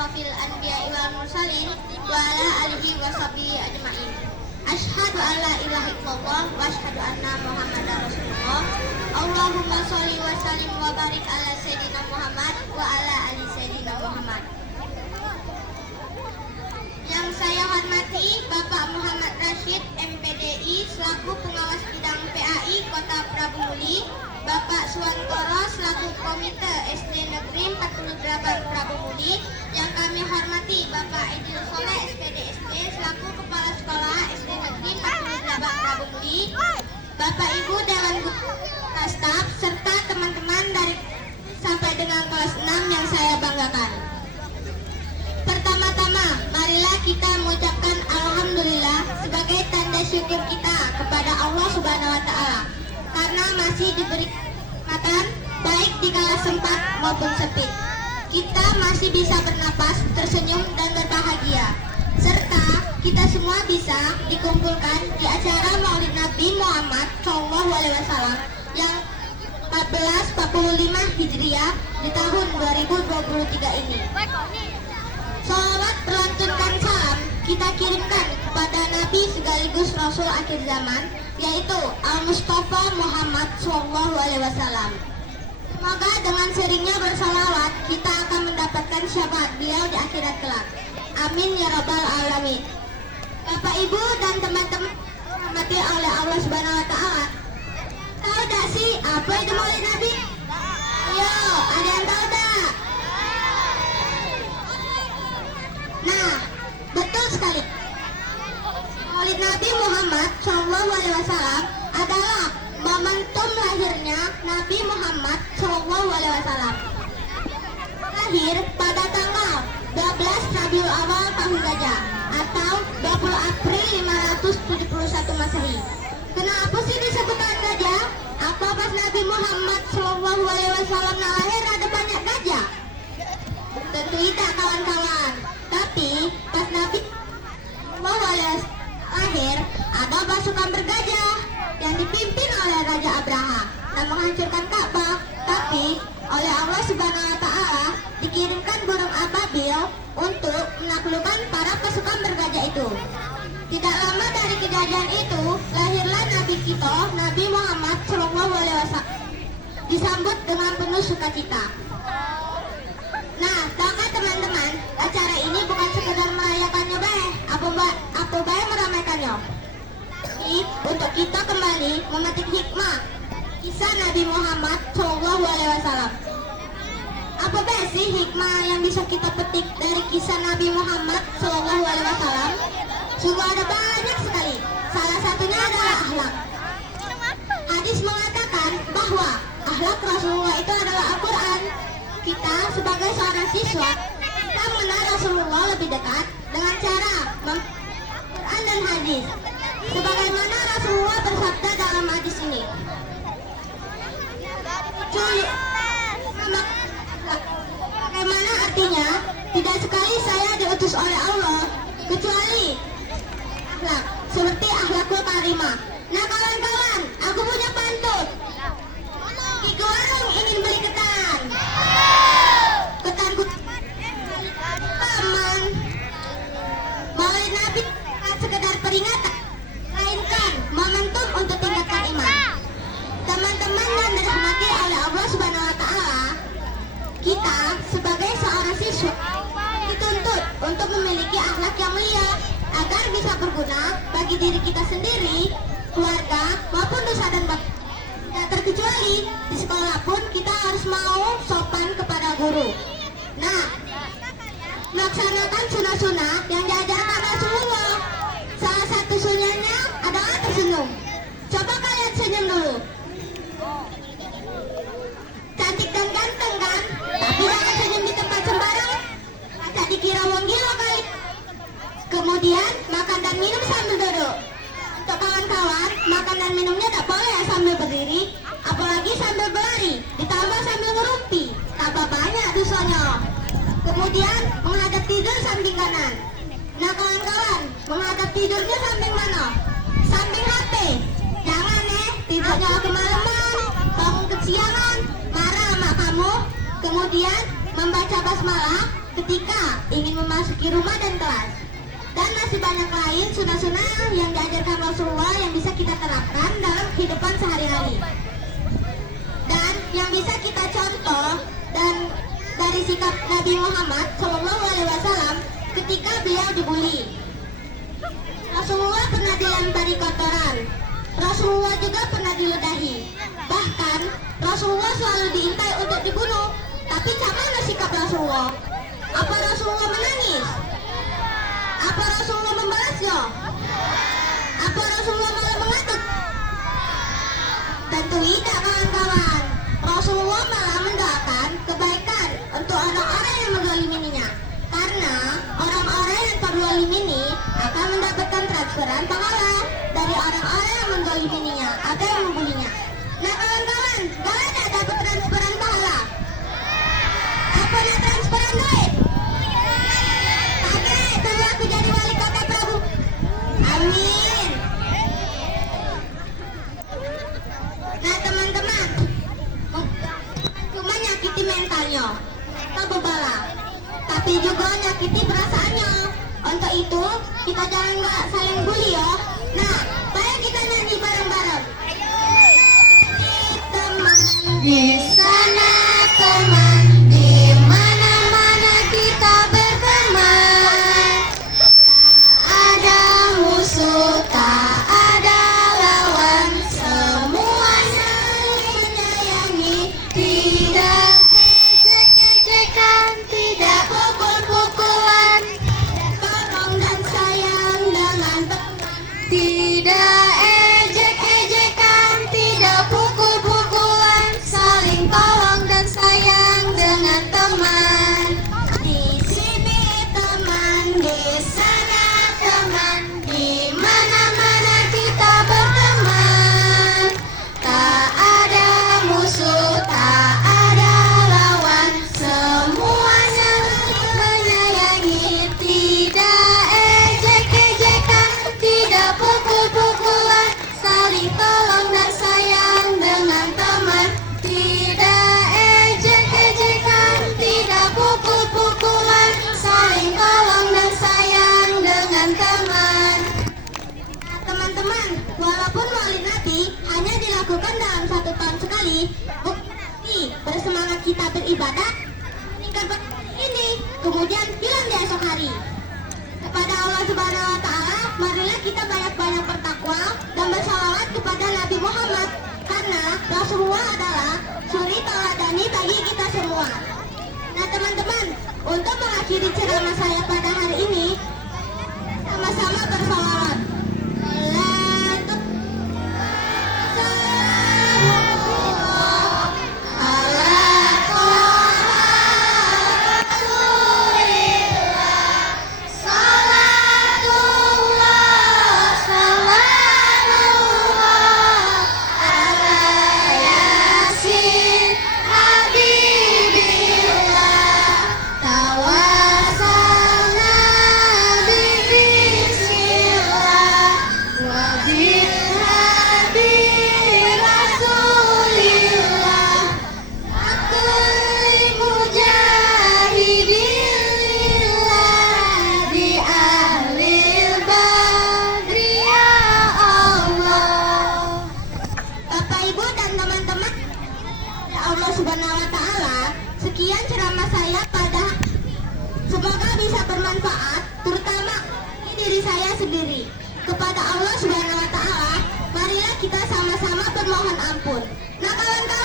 asrofil anbiya'i wal mursalin wa ala alihi wa sahbihi ajma'in. Asyhadu an la ilaha illallah wa asyhadu anna Muhammadar Rasulullah. Allahumma sholli wa sallim wa barik ala sayyidina Muhammad wa ala ali sayyidina Muhammad. Yang saya hormati Bapak Muhammad Rashid MPDI selaku pengawas bidang PAI Kota Prabu Muli, Bapak Suwantoro selaku Komite SD Negeri 48 Prabu Muli, yang kami hormati Bapak Edil Soleh SPD SD selaku Kepala Sekolah SD Negeri 48 Prabu Muli, Bapak Ibu Dewan Guru Staf serta teman-teman dari sampai dengan kelas 6 yang saya banggakan. Pertama-tama, marilah kita mengucapkan Alhamdulillah sebagai tanda syukur kita kepada Allah Subhanahu wa Ta'ala karena masih diberi kesempatan baik di kala sempat maupun sempit. Kita masih bisa bernapas, tersenyum dan berbahagia, serta kita semua bisa dikumpulkan di acara Maulid Nabi Muhammad SAW yang 1445 Hijriah di tahun 2023 ini. Salawat berlantunkan salam kita kirimkan kepada Nabi sekaligus Rasul akhir zaman, yaitu Al-Mustafa Muhammad SAW. Semoga dengan seringnya bersalawat kita akan mendapatkan syafaat beliau di akhirat kelak. Amin ya rabbal alamin. Bapak Ibu dan teman-teman dirahmati oleh Allah Subhanahu wa Ta'ala. Tahu tak sih apa itu Maulid Nabi? Ayo, ada yang tahu tak? Nah, betul sekali. Maulid Nabi Muhammad SAW adalah momentum lahirnya Nabi Muhammad SAW. Lahir pada tanggal 12 Rabiul Awal tahun Gajah atau 20 April 571 Masehi. Kenapa sih disebutkan gajah? Apa pas Nabi Muhammad SAW lahir ada banyak gajah? Tentu tidak kawan-kawan. Tapi pas Nabi SAW lahir ada pasukan bergajah yang dipimpin oleh Raja Abraha dan menghancurkan Ka'bah. Tapi oleh Allah Subhanahu wa Ta'ala dikirimkan burung ababil untuk menaklukkan para pasukan bergajah itu. Tidak lama dari kejadian itu lahirlah Nabi kita, Nabi Muhammad SAW, disambut dengan penuh sukacita. Nah, tahukah teman-teman, acara ini bukan sekedar merayakannya baik, apa baik meramaikannya. Tapi untuk kita kembali memetik hikmah kisah Nabi Muhammad SAW. Apa baik sih hikmah yang bisa kita petik dari kisah Nabi Muhammad SAW? Sungguh ada banyak sekali. Salah satunya adalah akhlak. Hadis mengatakan bahwa akhlak Rasulullah itu adalah Al-Quran. Kita sebagai seorang siswa, kita mengenal Rasulullah lebih dekat dengan cara Al-Quran dan hadis. Sebagaimana Rasulullah bersabda dalam hadis ini. Bagaimana artinya? Tidak sekali saya diutus oleh Allah kecuali akhlak seperti akhlakul karimah. Nah kawan-kawan, aku punya pantun. Di warung ingin beli ketan. Ketanku paman. Maulid Nabi bukan sekedar peringatan, melainkan momentum untuk tingkatkan iman. Teman-teman yang dirahmati oleh Allah Subhanahu wa Ta'ala, kita sebagai seorang siswa dituntut untuk memiliki akhlak yang mulia agar bisa berguna bagi diri kita sendiri, keluarga, maupun nusa dan bangsa. Tidak terkecuali di sekolah pun kita harus mau sopan kepada guru. Nah, melaksanakan sunnah-sunnah yang diajarkan Rasulullah. Salah satu sunnahnya adalah tersenyum. Coba kalian senyum dulu. Cantik dan ganteng kan? Tapi jangan senyum di tempat sembarangan. Masa dikira wong gila kali. Kemudian makan dan minum sambil duduk. Untuk kawan-kawan, makan dan minumnya tak boleh sambil berdiri, apalagi sambil berlari, ditambah sambil ngerumpi. Tambah banyak dosanya. Kemudian menghadap tidur samping kanan. Nah kawan-kawan, menghadap tidurnya samping mana? Samping HP. Jangan tidurnya kemalaman, bangun kesiangan, marah sama kamu. Kemudian membaca basmalah ketika ingin memasuki rumah dan kelas. Dan masih banyak lain sunnah-sunnah yang diajarkan Rasulullah yang bisa kita terapkan dalam kehidupan sehari-hari. Dan yang bisa kita contoh dan dari sikap Nabi Muhammad SAW ketika beliau dibully. Rasulullah pernah dilempari kotoran. Rasulullah juga pernah diludahi. Bahkan Rasulullah selalu diintai untuk dibunuh. Tapi bagaimana sikap Rasulullah? Apa Rasulullah menangis? Apa Rasulullah membalasnya? Apa Rasulullah malah mengatuk? Tentu tidak, kawan-kawan. Rasulullah malah mendoakan kebaikan untuk orang-orang yang menzaliminya. Karena orang-orang yang terzalimi akan mendapatkan transferan pahala dari orang-orang yang menzaliminya atau yang membulinya. Nah, kawan-kawan, gak dapat transferan pahala? Apa nih transferan duit? Oke, tunggu aku jadi wali kota Prabu. Amin. Nah, teman-teman, cuma nyakiti mentalnya atau bebala, tapi juga nyakiti perasaannya. Untuk itu, kita jangan nggak saling bully ya. Nah, ayo kita nyanyi bareng-bareng. Teman di sana, teman di mana-mana kita berteman. Ada musuh, tak ada lawan, semuanya menyayangi. Tidak ejek-ejekan, tidak pukul-pukulan, tolong dan sayang dengan teman. Tidak ejek-ejekan, tidak pukul-pukulan, saling tolong dan sayang dengan teman. Di sini teman, di sana teman, di mana-mana kita berteman. Tak ada musuh, tak ada lawan, semuanya menyayangi. Tidak ejek-ejekan, tidak pukul-pukulan, saling tolong dan sayang dengan teman. Tidak ejek-ejekan, tidak pukul-pukulan, saling tolong dan sayang dengan teman. Nah, teman-teman, walaupun Maulid Nabi hanya dilakukan dalam 1 tahun sekali, bukan berarti bersemangat kita beribadah meningkat ini kemudian hilang di esok hari. Kepada Allah Subhanahu wa Ta'ala, marilah kita banyak-banyak bertakwa dan bersalawat kepada Nabi Muhammad, karena Rasulullah adalah suri tauladani bagi kita semua. Nah, teman-teman, untuk mengakhiri ceramah saya pada hari ini, sama-sama bersalawat. Allah Subhanahu wa Ta'ala, sekian ceramah saya pada hari ini. Semoga bisa bermanfaat, terutama diri saya sendiri. Kepada Allah Subhanahu wa Ta'ala, marilah kita sama-sama bermohon ampun. Nah, kawan-kawan,